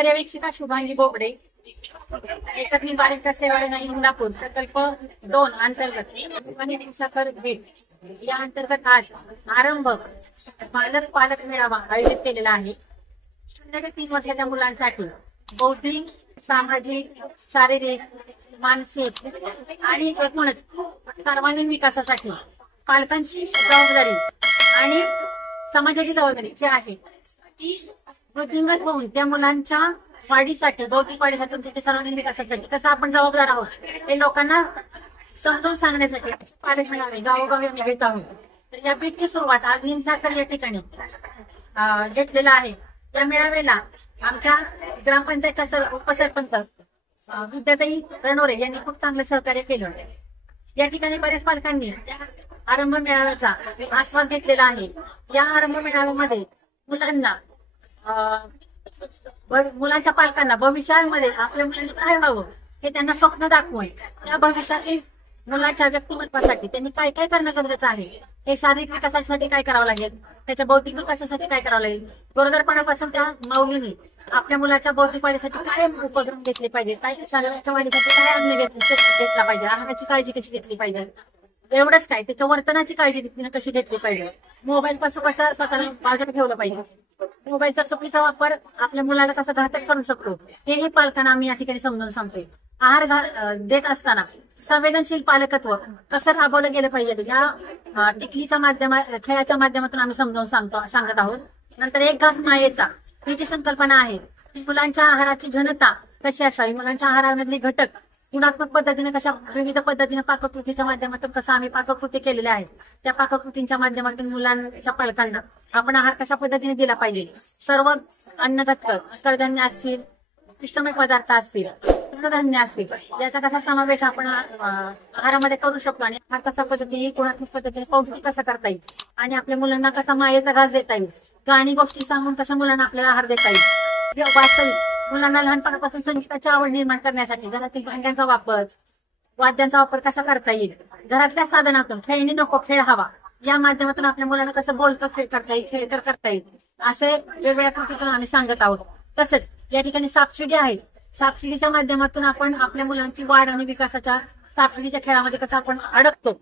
पर्यवेक्षिका शुभांगी बोबडे, एकत्रित बालिका सेवाळा इंदापूर प्रकल्प 2 अंतर्गत साखर भेट या अंतर्गत आज आरंभ पालक मेळावा आयोजित केलेला आहे। 0 ते 3 वर्षाच्या मुलांसाठी बौद्धिक, सामाजिक, शारीरिक, मानसिक आणि एकूणच सर्वांगीण विकासासाठी पालकांची जबाबदारी आणि समाजाची जबाबदारी जी आहे ती वृद्धिंगत होऊन त्या मुलांच्या वाढीसाठी, बौद्धिक वाढीसाठी, त्याच्या सर्वांगीण विकासासाठी कसं आपण जबाबदार आहोत हे लोकांना समजून सांगण्यासाठी पालक मेळावे गावोगावी आम्ही घेत आहोत। तर या भेटची सुरुवात आज निमसाखर या ठिकाणी घेतलेला आहे। या मेळाव्याला आमच्या ग्रामपंचायतच्या उपसरपंच विद्याताई रणोरे यांनी खूप चांगलं सहकार्य केलं। या ठिकाणी बऱ्याच पालकांनी आरंभ मेळाव्याचा आस्वाद घेतलेला आहे। या आरंभ मेळाव्यामध्ये मुलांच्या पालकांना भविष्यामध्ये आपल्या मुलांनी काय व्हावं हे त्यांना स्वप्न दाखवून त्या भविष्यातील मुलांच्या व्यक्तिमत्वासाठी त्यांनी काय काय करणं गरजेचं आहे, हे शारीरिक विकासासाठी काय करावं लागेल, त्याच्या बौद्धिक विकासासाठी काय करावं लागेल, गरोदरपणापासून त्या माऊलींनी आपल्या मुलाच्या बौद्धिक वाढीसाठी काय उपक्रम घेतले पाहिजे, काय शारीरिक वाढीसाठी काय अन्न घेतला पाहिजे, आहाराची काळजी कशी घेतली पाहिजे, एवढंच काय त्याच्या वर्तनाची काळजी कशी घेतली पाहिजे, मोबाईल पासून कसं स्वतःला बाजूला ठेवलं पाहिजे, मोबाईलचा चुकीचा वापर आपल्या मुलाला कसा घातक करू शकतो हे पालकांना आम्ही या ठिकाणी समजावून सांगतोय। आहार देत असताना संवेदनशील पालकत्व कसं राबवलं गेलं पाहिजे या टिकलीच्या खेळाच्या माध्यमातून आम्ही समजावून सांगत आहोत। नंतर एक घास मायेचा ही जी संकल्पना आहे ती मुलांच्या आहाराची घनता कशी असावी, मुलांच्या आहारामधले घटक गुणात्मक पद्धतीने कशा विविध पद्धतीने पाककृतीच्या माध्यमातून कसं आम्ही पाककृती केलेल्या आहेत, त्या पाककृतींच्या माध्यमातून मुलांच्या पालकांना आपण आहार कशा पद्धतीने दिला पाहिजे, सर्व अन्नघटक कडधान्य असतील, पिष्टमय पदार्थ असतील, तृणधान्य असतील, याचा कसा समावेश आपण आहारामध्ये करू शकतो आणि आहार कशा पद्धतीने गुणात्मक पद्धतीने पौष्टिक कसा करता येईल आणि आपल्या मुलांना कसा मायेचा घास देता येईल, गाणी गोष्टी सांगून कशा मुलांना आपल्याला आहार देता येईल। वास्तविक मुलांना लहानपणापासून संगीताची आवड निर्माण करण्यासाठी घरातील भांड्यांचा वापर, वाद्यांचा वापर कसा करता येईल, घरातल्या साधनातून खेळणी नको खेळ हवा या माध्यमातून आपल्या मुलांना कसं बोलतं खेळ करता येईल, खेळ करता येईल असे वेगवेगळ्या कृतीतून आम्ही सांगत आहोत। तसंच या ठिकाणी सापशिडी आहे, सापशिडीच्या माध्यमातून आपण आपल्या मुलांची वाढ आणि विकासाच्या सापशिडीच्या खेळामध्ये कसं आपण अडकतो,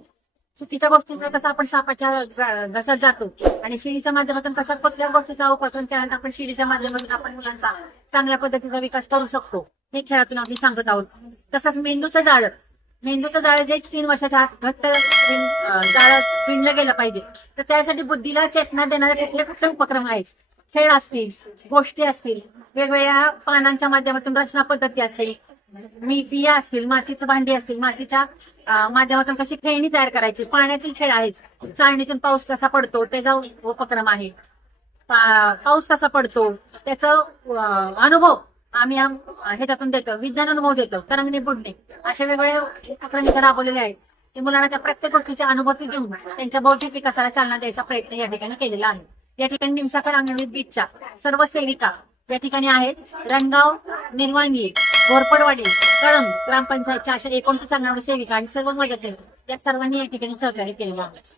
चुकीच्या गोष्टींचा कसं आपण सापाच्या घशात जातो आणि शिडीच्या माध्यमातून कशा कुठल्या गोष्टीचा उपक्रम केल्यानंतर आपण शिडीच्या माध्यमातून आपण मुलांचा चांगल्या पद्धतीचा विकास करू शकतो हे खेळातून आम्ही सांगत आहोत। तसंच मेंदूचं जाळं जे 3 वर्षाच्या आत घट्ट जाळं विणलं गेलं पाहिजे, तर त्यासाठी बुद्धीला चेतना देणारे कुठले उपक्रम आहेत, खेळ असतील, गोष्टी असतील, वेगवेगळ्या पानांच्या माध्यमातून रचना पद्धती असतील, बिया असतील, मातीची भांडी असतील, मातीच्या माध्यमातून कशी खेळणी तयार करायची, पाण्यातील खेळ आहेत, चाळणीतून पाऊस कसा पडतो त्याचा उपक्रम आहे, पाऊस कसा पडतो त्याचा अनुभव आम्ही ह्याच्यातून देतो, विज्ञान अनुभव देतो, तरंगणी बुडणे असे वेगवेगळे उपक्रम इथे राबवलेले आहेत। ते मुलांना त्या प्रत्येक गोष्टीची अनुभूती देऊन त्यांच्या बौद्धिक विकासाला चालना द्यायचा प्रयत्न या ठिकाणी केलेला आहे। या ठिकाणी निमसाखर अंगणवाडी बीचच्या सर्व सेविका या ठिकाणी आहेत। रणगाव, निर्वाणी, घोरपडवाडी, कळंब ग्रामपंचायतच्या अशा 29 अंगणवाडी सेविका आणि सर्व मदतनीस या सर्वांनी या ठिकाणी सहकार्य केलेलं आहे।